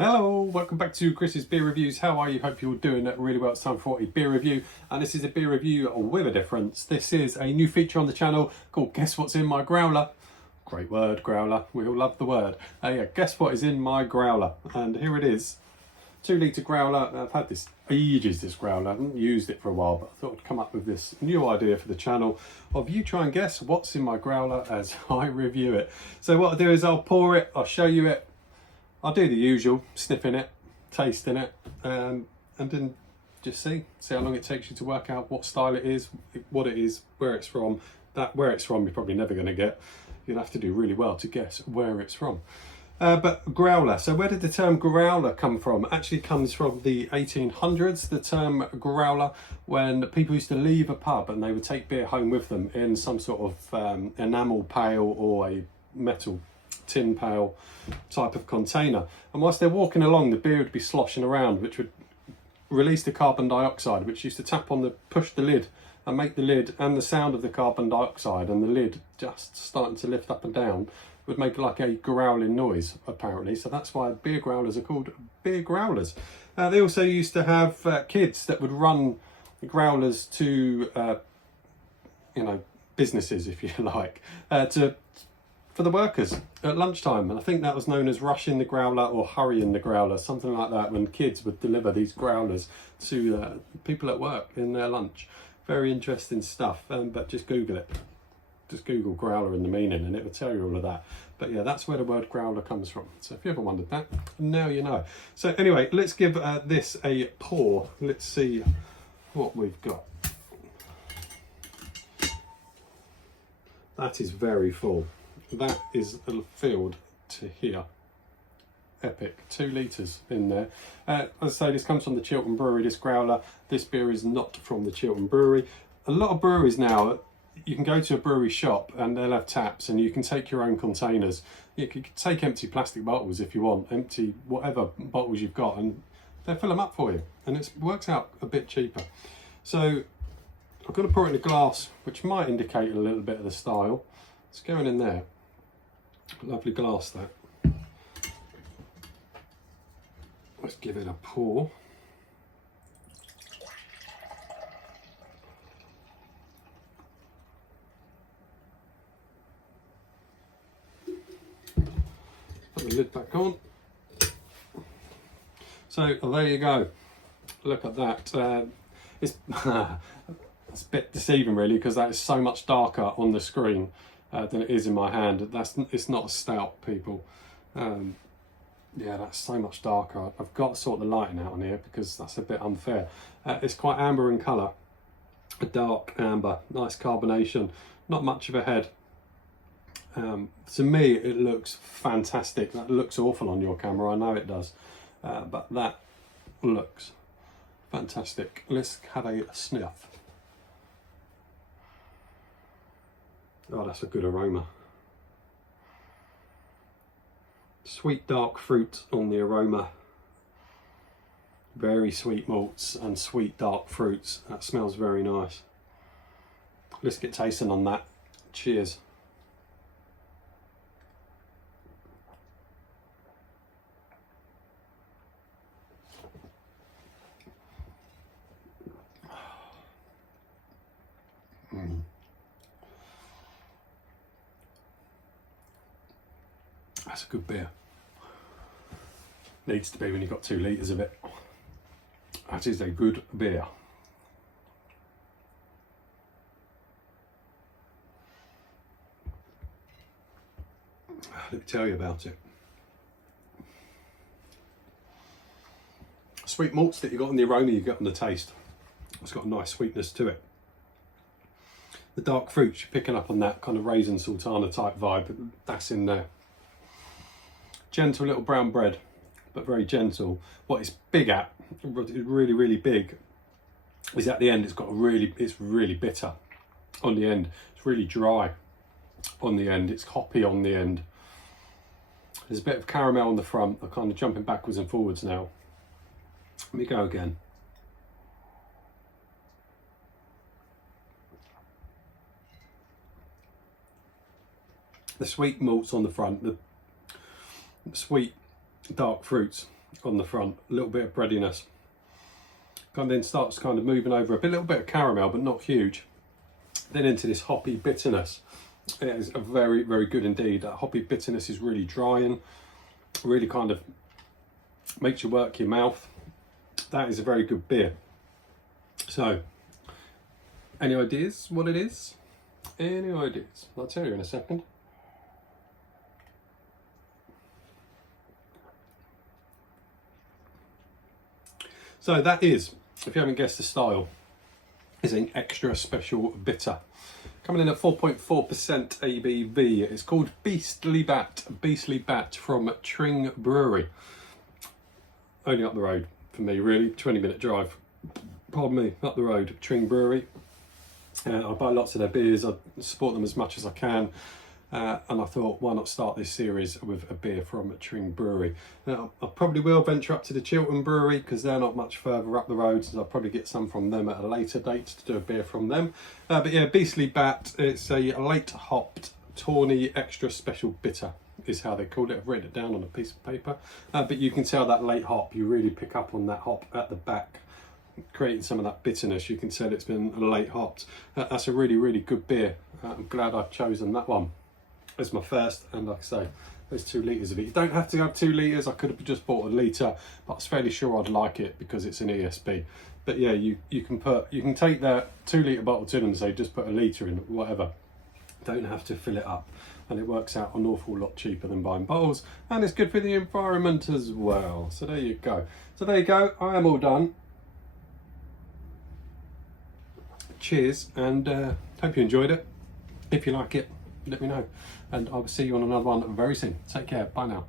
Hello, welcome back to Chris's Beer Reviews. How are you? Hope you're all doing really well. It's time for a beer review, and this is a beer review with a difference. This is a new feature on the channel called Guess What's in My Growler. Great word, growler. We all love the word. Yeah, guess what is in my growler? And here it is. 2 litre growler. I've had this ages, this growler. I haven't used it for a while, but I thought I'd come up with this new idea for the channel of you try and guess what's in my growler as I review it. So what I'll do is I'll pour it, I'll show you it. I'll do the usual, sniffing it, tasting it, and then just see how long it takes you to work out what style it is, what it is, where it's from. Where it's from you're probably never going to get. You'll have to do really well to guess where it's from. But growler, so where did the term growler come from? It actually comes from the 1800s, the term growler, when people used to leave a pub and they would take beer home with them in some sort of enamel pail or a metal tin pail type of container, and whilst they're walking along the beer would be sloshing around, which would release the carbon dioxide, which used to push the lid and make the lid and the sound of the carbon dioxide and the lid just starting to lift up and down would make like a growling noise apparently. So that's why beer growlers are called beer growlers. They also used to have kids that would run growlers to businesses, if you like, for the workers at lunchtime, and I think that was known as rushing the growler or hurrying the growler, something like that, when kids would deliver these growlers to people at work in their lunch. Very interesting stuff, but just Google it. Just Google growler and the meaning and it will tell you all of that. But yeah, that's where the word growler comes from. So if you ever wondered that, now you know. So anyway, let's give this a pour. Let's see what we've got. That is very full. That is filled to here. Epic. 2 litres in there. As I say, this comes from the Chiltern Brewery, this growler. This beer is not from the Chiltern Brewery. A lot of breweries now, you can go to a brewery shop and they'll have taps and you can take your own containers. You can take empty plastic bottles if you want, empty whatever bottles you've got, and they'll fill them up for you. And it works out a bit cheaper. So I've got to pour it in a glass, which might indicate a little bit of the style. It's going in there. Lovely glass, that. Let's give it a pour. Put the lid back on. So there you go. Look at that. It's it's a bit deceiving really, because that is so much darker on the screen than it is in my hand. It's not a stout, people. Yeah, that's so much darker. I've got to sort the lighting out on here because that's a bit unfair. It's quite amber in colour, a dark amber, nice carbonation, not much of a head. To me it looks fantastic. That looks awful on your camera, I know it does, but that looks fantastic. Let's have a sniff. Oh, that's a good aroma. Sweet dark fruit on the aroma. Very sweet malts and sweet dark fruits. That smells very nice. Let's get tasting on that. Cheers. That's a good beer. Needs to be when you've got 2 litres of it. That is a good beer. Let me tell you about it. Sweet malts that you got in the aroma, you get on the taste. It's got a nice sweetness to it. The dark fruits, you're picking up on that kind of raisin sultana type vibe. That's in there. Gentle little brown bread, but very gentle. What it's big at, really, really big, is at the end. It's really bitter on the end. It's really dry on the end. It's hoppy on the end. There's a bit of caramel on the front. I'm kind of jumping backwards and forwards now. Let me go again. The sweet malts on the front, the sweet dark fruits on the front, a little bit of breadiness. And then starts kind of moving over a little bit of caramel, but not huge. Then into this hoppy bitterness. It is a very, very good indeed. That hoppy bitterness is really drying, really kind of makes you work your mouth. That is a very good beer. So, any ideas what it is? Any ideas? I'll tell you in a second. So that is, if you haven't guessed the style, is an extra special bitter. Coming in at 4.4% ABV. It's called Beastly Bat from Tring Brewery. Only up the road for me, really. 20-minute drive. Pardon me, up the road. Tring Brewery. I buy lots of their beers. I support them as much as I can. And I thought, why not start this series with a beer from Tring Brewery? Now, I probably will venture up to the Chiltern Brewery because they're not much further up the road, so I'll probably get some from them at a later date to do a beer from them. But yeah, Beastly Bat, it's a late hopped tawny extra special bitter is how they called it. I've written it down on a piece of paper. But you can tell that late hop, you really pick up on that hop at the back, creating some of that bitterness. You can tell it's been late hopped. That's a really, really good beer. I'm glad I've chosen that one. It's my first, and like I say, there's 2 litres of it. You don't have to have 2 litres. I could have just bought a litre, but I was fairly sure I'd like it because it's an ESB. But yeah, you can take that 2 litre bottle to them and say just put a litre in, whatever. Don't have to fill it up, and it works out an awful lot cheaper than buying bottles, and it's good for the environment as well. So there you go. So there you go. I am all done. Cheers, and hope you enjoyed it. If you like it, let me know, and I will see you on another one very soon. Take care. Bye now.